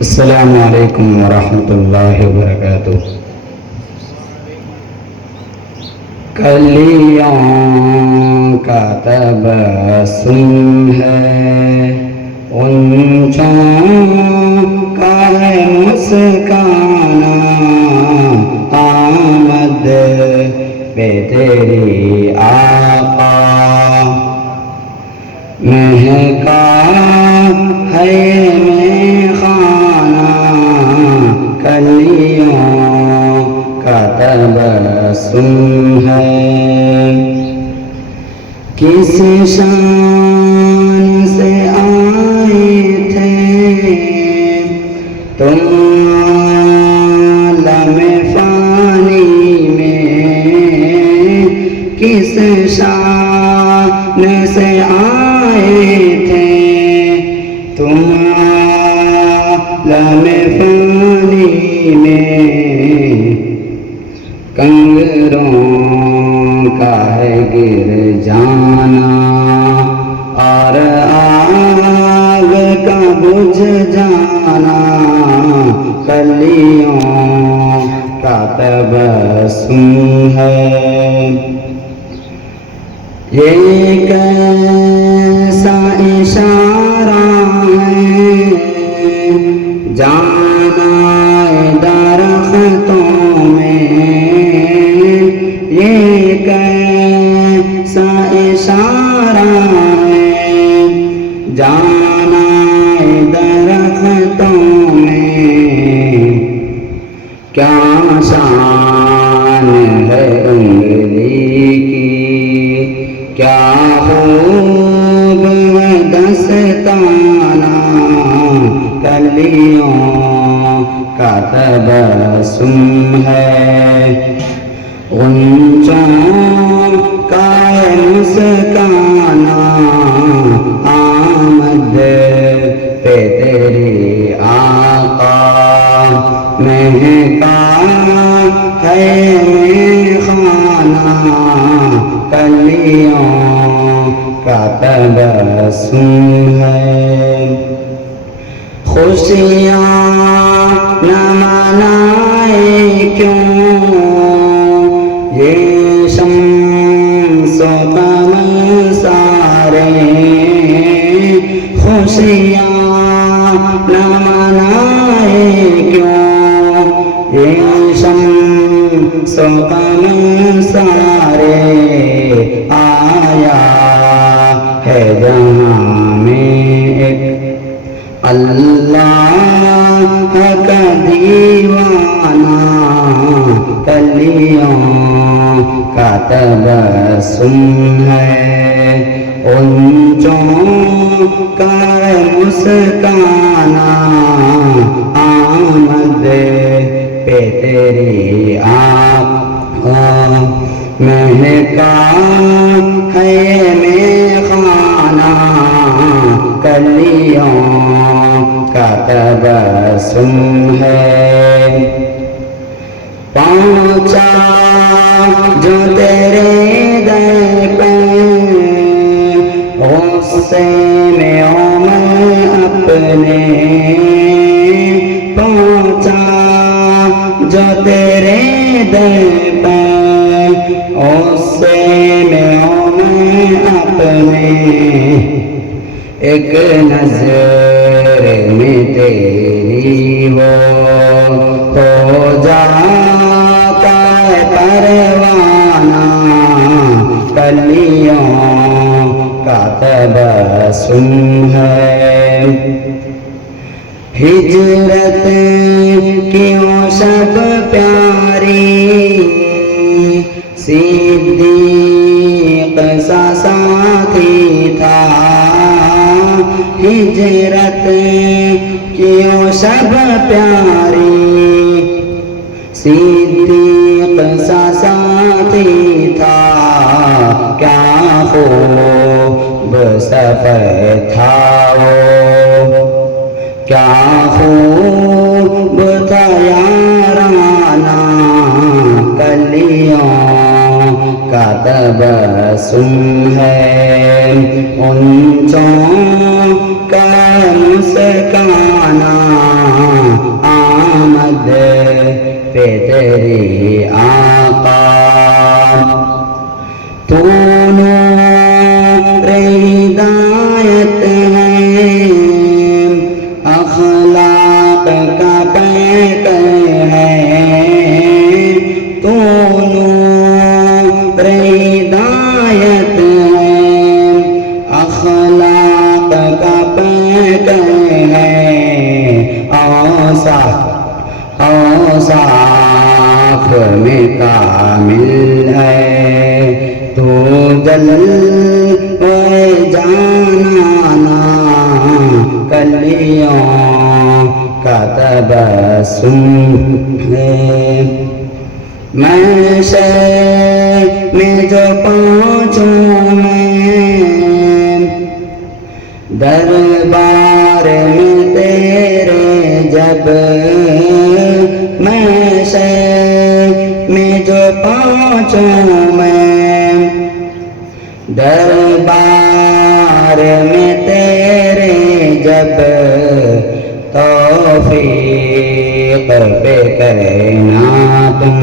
السلام علیکم ورحمۃ اللہ وبرکاتہ۔ کلیوں کا تبسم ہے، غنچوں کا ہے مسکانہ، آمد پہ تیری آقا، مہکا ہے میخانہ، کلیوں کا تبسم ہے۔ کس شان سے آئے تھے تم عالم فانی میں، کس شان سے آئے تھے تم عالم فانی میں، کنگروں کا ہے گر جانا اور آگ کا بجھ جانا، کلیوں کا تبسم ہے۔ یہ کیسا اشارہ ہے جانا درختوں میں، یہ کیسا اشارہ ہے جانا درختوں میں، کیا شان ہے انگلی کی، کیا خوب ہے دستانہ، کلیوں کا تبسم ہے، غنچوں کا ہے مسکانہ، آمد پہ تیری آقا، مہکا ہے میخانہ، کلیوں کا تبسم ہے۔ خوشیاں نہ منائے کیوں یہ شمس و قمر سارے، خوشیاں نہ منائے کیوں یہ شمس و قمر سارے، آیا ہے جہاں میں ایک اللہ کا دیوانہ، کلیوں کا تبسم ہے، غنچوں کا مسکانہ، آمد پہ تیری آقا، مہکا ہے میخانہ، کلیوں کا تبسم ہے۔ پہنچا جو تیرے در پہ غصے میں عمر اپنے، پہنچا جو تیرے در پہ غصے میں عمر اپنے، ایک نظر میں تیری وہ ہو جاتا ہے پروانہ، کلیوں کا تبسم ہے۔ ہجرت کیوں شب پیاری، صدیق سا ساتھی تھا، ہجرت کیوں شب پیاری، صدیق سا ساتھی تھا، کیا خوب سفر تھا وہ، کیا خوب تھا یارانہ، کلیوں کا تبسم ہے، غنچوں کا مسکانہ، اخلاق کا پیکر ہے تو نور ہدایت ہے، اخلاق کا پیکر ہے، اوصاف میں کامل ہے، تو جلوہ جانانا کلیوں کا تبسم ہے۔ میں شہر میں جو پہنچوں میں، دربار میں تیرے جب، میں شہر میں جو پہنچوں میں، دربار میں تیرے جب، توفیق پہ کہنا تم،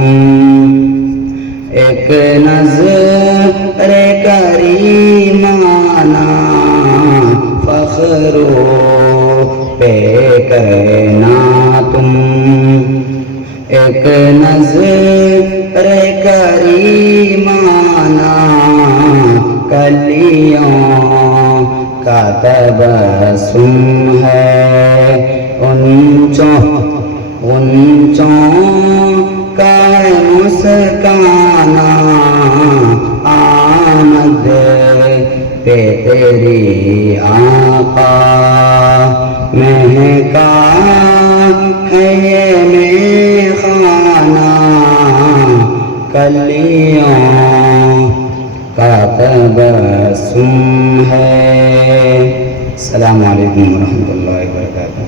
ایک نظر کریمانہ فخرو پہ کہنا تم، ایک نظر کریمانہ کلیوں کا تبسم ہے، اونچوں کا مسکانہ آمد پہ تیری آقا، مہکا ہے یہ میخانہ کلیوں کا تبسم ہے۔ السلام علیکم ورحمۃ اللہ وبرکاتہ۔